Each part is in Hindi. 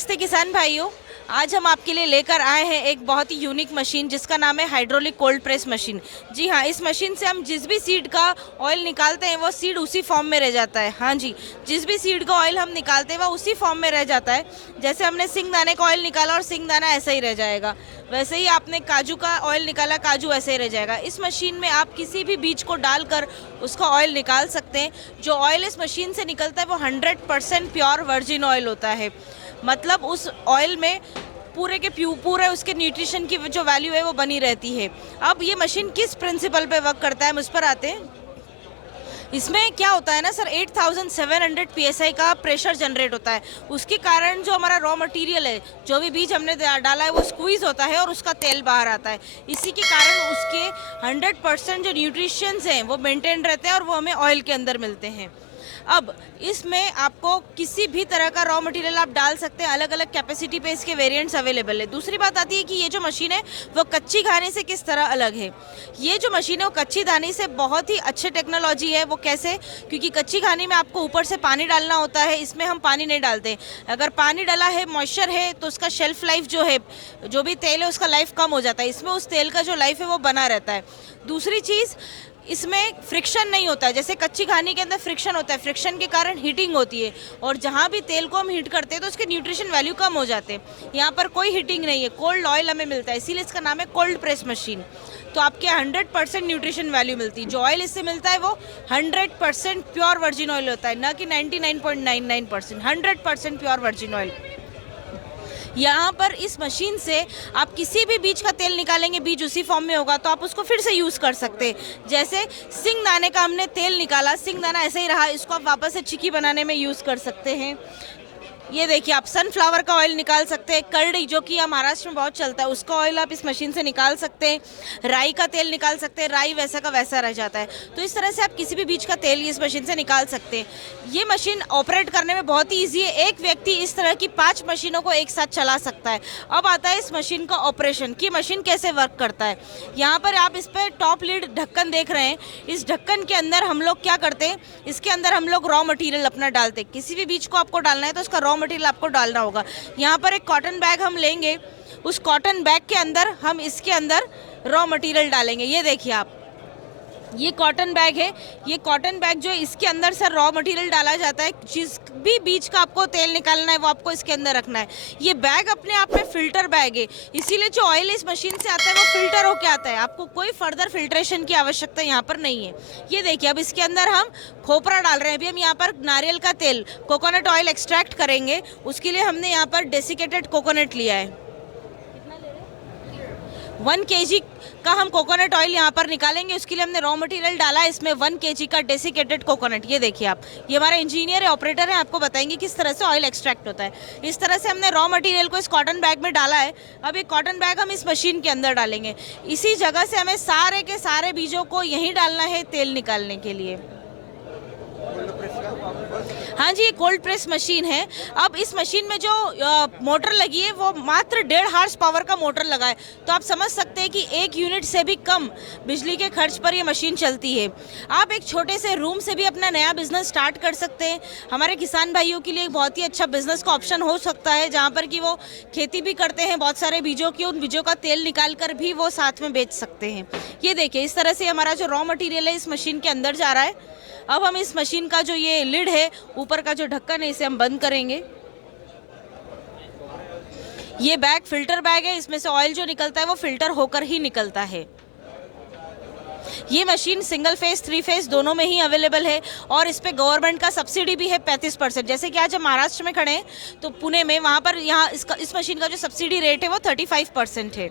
नमस्ते किसान भाइयों। आज हम आपके लिए लेकर आए हैं एक बहुत ही यूनिक मशीन जिसका नाम है हाइड्रोलिक कोल्ड प्रेस मशीन। जी हाँ, इस मशीन से हम जिस भी सीड का ऑयल निकालते हैं वो सीड उसी फॉर्म में रह जाता है। हाँ जी, जिस भी सीड का ऑयल हम निकालते हैं वो उसी फॉर्म में रह जाता है। जैसे हमने सिंगदाने का ऑयल निकाला और सिंगदाना ऐसा ही रह जाएगा, वैसे ही आपने काजू का ऑयल निकाला, काजू ऐसे ही रह जाएगा। इस मशीन में आप किसी भी बीज को डालकर उसका ऑयल निकाल सकते हैं। जो ऑयल इस मशीन से निकलता है वो 100% प्योर वर्जिन ऑयल होता है। मतलब उस ऑयल में पूरे उसके न्यूट्रिशन की जो वैल्यू है वो बनी रहती है। अब ये मशीन किस प्रिंसिपल पे वर्क करता है, हम उस पर आते हैं। इसमें क्या होता है ना सर, 8700 PSI का प्रेशर जनरेट होता है। उसके कारण जो हमारा रॉ मटेरियल है, जो भी बीज हमने डाला है वो स्क्वीज होता है और उसका तेल बाहर आता है। इसी के कारण उसके 100% जो न्यूट्रिशंस हैं वो मेंटेन रहते हैं और वो हमें ऑयल के अंदर मिलते हैं। अब इसमें आपको किसी भी तरह का रॉ मटेरियल आप डाल सकते हैं, अलग अलग कैपेसिटी पे इसके वेरिएंट्स अवेलेबल है। दूसरी बात आती है कि ये जो मशीन है वो कच्ची घानी से किस तरह अलग है। ये जो मशीन है वो कच्ची घानी से बहुत ही अच्छी टेक्नोलॉजी है। वो कैसे? क्योंकि कच्ची घानी में आपको ऊपर से पानी डालना होता है, इसमें हम पानी नहीं डालते। अगर पानी डाला है, मॉइस्चर है, तो उसका शेल्फ लाइफ जो है, जो भी तेल है उसका लाइफ कम हो जाता है। इसमें उस तेल का जो लाइफ है वो बना रहता है। दूसरी चीज़, इसमें फ्रिक्शन नहीं होता है। जैसे कच्ची घानी के अंदर फ्रिक्शन होता है, फ्रिक्शन के कारण हीटिंग होती है और जहाँ भी तेल को हम हीट करते हैं तो उसके न्यूट्रिशन वैल्यू कम हो जाते हैं। यहाँ पर कोई हीटिंग नहीं है, कोल्ड ऑयल हमें मिलता है, इसीलिए इसका नाम है कोल्ड प्रेस मशीन। तो आपके 100% न्यूट्रिशन वैल्यू मिलती है। जो ऑयल इससे मिलता है वो 100% प्योर वर्जिन ऑयल होता है, ना कि 99.99%। 100% प्योर वर्जिन ऑयल। यहाँ पर इस मशीन से आप किसी भी बीज का तेल निकालेंगे, बीज उसी फॉर्म में होगा तो आप उसको फिर से यूज़ कर सकते हैं। जैसे सिंगदाने का हमने तेल निकाला, सिंगदाना ऐसे ही रहा, इसको आप वापस से चिक्की बनाने में यूज़ कर सकते हैं। ये देखिए, आप सनफ्लावर का ऑयल निकाल सकते हैं। करड़ी, जो कि महाराष्ट्र में बहुत चलता है, उसका ऑयल आप इस मशीन से निकाल सकते हैं। राई का तेल निकाल सकते हैं, राई वैसा का वैसा रह जाता है। तो इस तरह से आप किसी भी बीज का तेल इस मशीन से निकाल सकते हैं। ये मशीन ऑपरेट करने में बहुत ही ईजी है। एक व्यक्ति इस तरह की 5 मशीनों को एक साथ चला सकता है। अब आता है इस मशीन का ऑपरेशन, कि मशीन कैसे वर्क करता है। यहाँ पर आप इस पर टॉप लीड ढक्कन देख रहे हैं। इस ढक्कन के अंदर हम लोग क्या करते हैं, इसके अंदर हम लोग रॉ मटेरियल अपना डालते हैं। किसी भी बीज को आपको डालना है तो उसका रॉ मटेरियल आपको डालना होगा। यहाँ पर एक कॉटन बैग हम लेंगे, उस कॉटन बैग के अंदर हम इसके अंदर रॉ मटेरियल डालेंगे। ये देखिए आप, ये कॉटन बैग है। ये कॉटन बैग जो है, इसके अंदर से रॉ मटेरियल डाला जाता है। जिस भी बीज का आपको तेल निकालना है वो आपको इसके अंदर रखना है। ये बैग अपने आप में फिल्टर बैग है, इसीलिए जो ऑयल इस मशीन से आता है वो फिल्टर होके आता है। आपको कोई फर्दर फिल्ट्रेशन की आवश्यकता यहाँ पर नहीं है। ये देखिए, अब इसके अंदर हम खोपरा डाल रहे हैं। अभी हम यहाँ पर नारियल का तेल, कोकोनट ऑयल एक्सट्रैक्ट करेंगे। उसके लिए हमने यहाँ पर डेसिकेटेड कोकोनट लिया है। 1 kg का हम कोकोनट ऑयल यहाँ पर निकालेंगे। उसके लिए हमने रॉ मटेरियल डाला है इसमें 1 kg का डेसिकेटेड कोकोनट। ये देखिए आप, ये हमारा इंजीनियर है, ऑपरेटर है, आपको बताएंगे किस तरह से ऑयल एक्सट्रैक्ट होता है। इस तरह से हमने रॉ मटेरियल को इस कॉटन बैग में डाला है। अब ये कॉटन बैग हम इस मशीन के अंदर डालेंगे। इसी जगह से हमें सारे के सारे बीजों को यहीं डालना है तेल निकालने के लिए। हाँ जी, ये कोल्ड प्रेस मशीन है। अब इस मशीन में जो मोटर लगी है वो मात्र 1.5 हॉर्स पावर का मोटर लगा है। तो आप समझ सकते हैं कि 1 यूनिट से भी कम बिजली के खर्च पर ये मशीन चलती है। आप एक छोटे से रूम से भी अपना नया बिजनेस स्टार्ट कर सकते हैं। हमारे किसान भाइयों के लिए बहुत ही अच्छा बिजनेस का ऑप्शन हो सकता है, जहाँ पर कि वो खेती भी करते हैं बहुत सारे बीजों की, उन बीजों का तेल निकाल कर भी वो साथ में बेच सकते हैं। ये देखिए, इस तरह से हमारा जो रॉ मटीरियल है इस मशीन के अंदर जा रहा है। अब हम इस मशीन का जो ये लिड है, ऊपर का जो ढक्कन है, इसे हम बंद करेंगे। ये बैग फिल्टर बैग है, इसमें से ऑयल जो निकलता है वो फिल्टर होकर ही निकलता है। ये मशीन सिंगल फेज 3 फेज दोनों में ही अवेलेबल है और इस पे गवर्नमेंट का सब्सिडी भी है 35%। जैसे कि आज हम महाराष्ट्र में खड़े हैं तो पुणे में, वहाँ पर इस मशीन का जो सब्सिडी रेट है वो 35% है।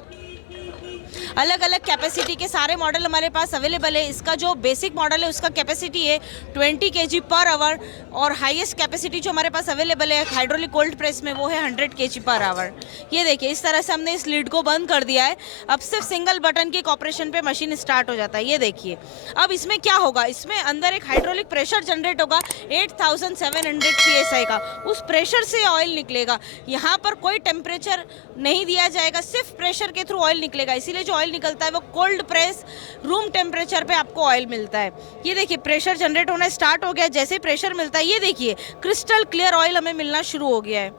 अलग अलग कैपेसिटी के सारे मॉडल हमारे पास अवेलेबल है। इसका जो बेसिक मॉडल है उसका कैपेसिटी है 20 kg पर आवर और हाईएस्ट कैपेसिटी जो हमारे पास अवेलेबल है हाइड्रोलिक कोल्ड प्रेस में वो है 100 kg पर आवर। ये देखिए, इस तरह से हमने इस लीड को बंद कर दिया है। अब सिर्फ सिंगल बटन के ऑपरेशन पे मशीन स्टार्ट हो जाता है। ये देखिए, अब इसमें क्या होगा, इसमें अंदर एक हाइड्रोलिक प्रेशर जनरेट होगा 8700 PSI का। उस प्रेशर से ऑयल निकलेगा। यहाँ पर कोई टेम्परेचर नहीं दिया जाएगा, सिर्फ प्रेशर के थ्रू ऑयल निकलेगा। इसीलिए जो ऑयल निकलता है वो कोल्ड प्रेस रूम टेम्परेचर पे आपको ऑयल मिलता है। ये देखिए, प्रेशर जनरेट होना स्टार्ट हो गया। जैसे प्रेशर मिलता है, ये देखिए क्रिस्टल क्लियर ऑयल हमें मिलना शुरू हो गया है।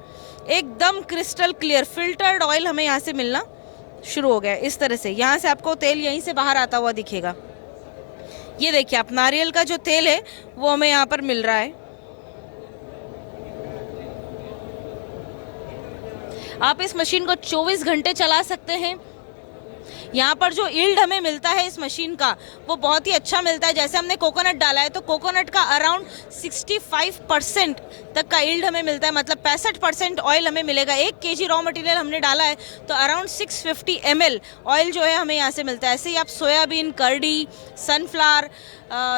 एकदम क्रिस्टल क्लियर फिल्टर्ड ऑयल हमें यहाँ से मिलना शुरू हो गया है। इस तरह से यहाँ से आपको तेल यहीं से बाहर आता हुआ दिखेगा। ये देखिए आप, नारियल का जो तेल है वो हमें यहाँ पर मिल रहा है। आप इस मशीन को 24 घंटे चला सकते हैं। यहाँ पर जो यील्ड हमें मिलता है इस मशीन का वो बहुत ही अच्छा मिलता है। जैसे हमने कोकोनट डाला है तो कोकोनट का अराउंड 65% तक का यील्ड हमें मिलता है, मतलब 65% ऑयल हमें मिलेगा। 1 kg रॉ मटेरियल हमने डाला है तो अराउंड 650 ml ऑयल जो है हमें यहाँ से मिलता है। ऐसे ही आप सोयाबीन, करडी, सनफ्लावर,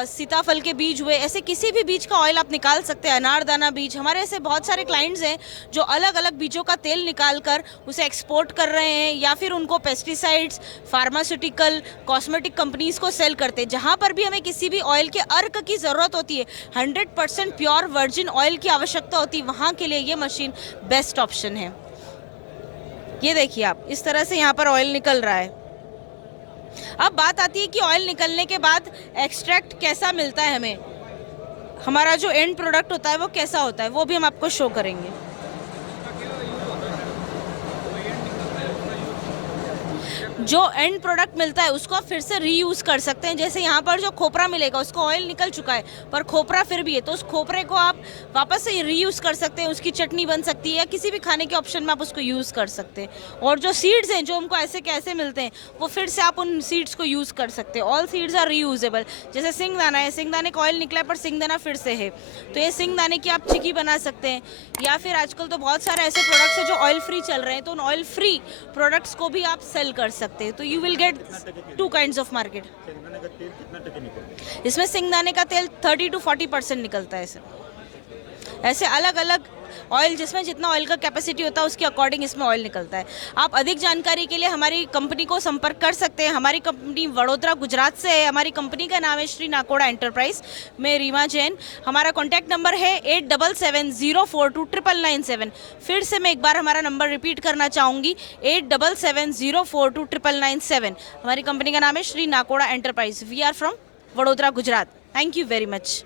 सीताफल के बीज हुए, ऐसे किसी भी बीज का ऑयल आप निकाल सकते हैं। अनारदाना बीज, हमारे ऐसे बहुत सारे क्लाइंट्स हैं जो अलग अलग बीजों का तेल निकाल कर उसे एक्सपोर्ट कर रहे हैं या फिर उनको पेस्टिसाइड्स, फार्मास्यूटिकल, कॉस्मेटिक कंपनीज को सेल करते हैं। जहाँ पर भी हमें किसी भी ऑयल के अर्क की ज़रूरत होती है, 100% प्योर वर्जिन ऑयल की आवश्यकता होती है, वहाँ के लिए ये मशीन बेस्ट ऑप्शन है। ये देखिए आप, इस तरह से यहाँ पर ऑयल निकल रहा है। अब बात आती है कि ऑयल निकलने के बाद एक्सट्रैक्ट कैसा मिलता है हमें, हमारा जो एंड प्रोडक्ट होता है वो कैसा होता है, वो भी हम आपको शो करेंगे। जो एंड प्रोडक्ट मिलता है उसको आप फिर से रीयूज़ कर सकते हैं। जैसे यहाँ पर जो खोपरा मिलेगा उसको ऑयल निकल चुका है पर खोपरा फिर भी है, तो उस खोपरे को आप वापस से रीयूज़ कर सकते हैं। उसकी चटनी बन सकती है या किसी भी खाने के ऑप्शन में आप उसको यूज़ कर सकते हैं। और जो सीड्स हैं जो हमको ऐसे कैसे मिलते हैं वो फिर से आप उन सीड्स को यूज़ कर सकते हैं। All seeds are reusable. जैसे सिंगदाना है, सिंगदाने का ऑयल निकला है पर सिंगदाना फिर से है, तो ये सिंगदाने की आप चिक्की बना सकते हैं। या फिर आजकल तो बहुत सारे ऐसे प्रोडक्ट्स हैं जो ऑयल फ्री चल रहे हैं, तो उन ऑयल फ्री प्रोडक्ट्स को भी आप सेल कर सकते हैं। तो you will get 2 kinds of market. इसमें सिंगदाने का तेल 30 to 40% निकलता है। ऐसे अलग अलग ऑयल, जिसमें जितना ऑयल का कैपेसिटी होता है उसके अकॉर्डिंग इसमें ऑयल निकलता है। आप अधिक जानकारी के लिए हमारी कंपनी को संपर्क कर सकते हैं। हमारी कंपनी वडोदरा गुजरात से है। हमारी कंपनी का नाम है श्री नाकोड़ा एंटरप्राइज। मैं रीमा जैन। हमारा कॉन्टैक्ट नंबर है 8770429997। फिर से मैं एक बार हमारा नंबर रिपीट करना चाहूँगी, 8770429997। हमारी कंपनी का नाम है Shri Nakoda enterprise. We are from Vadodara Gujarat. Thank you very much.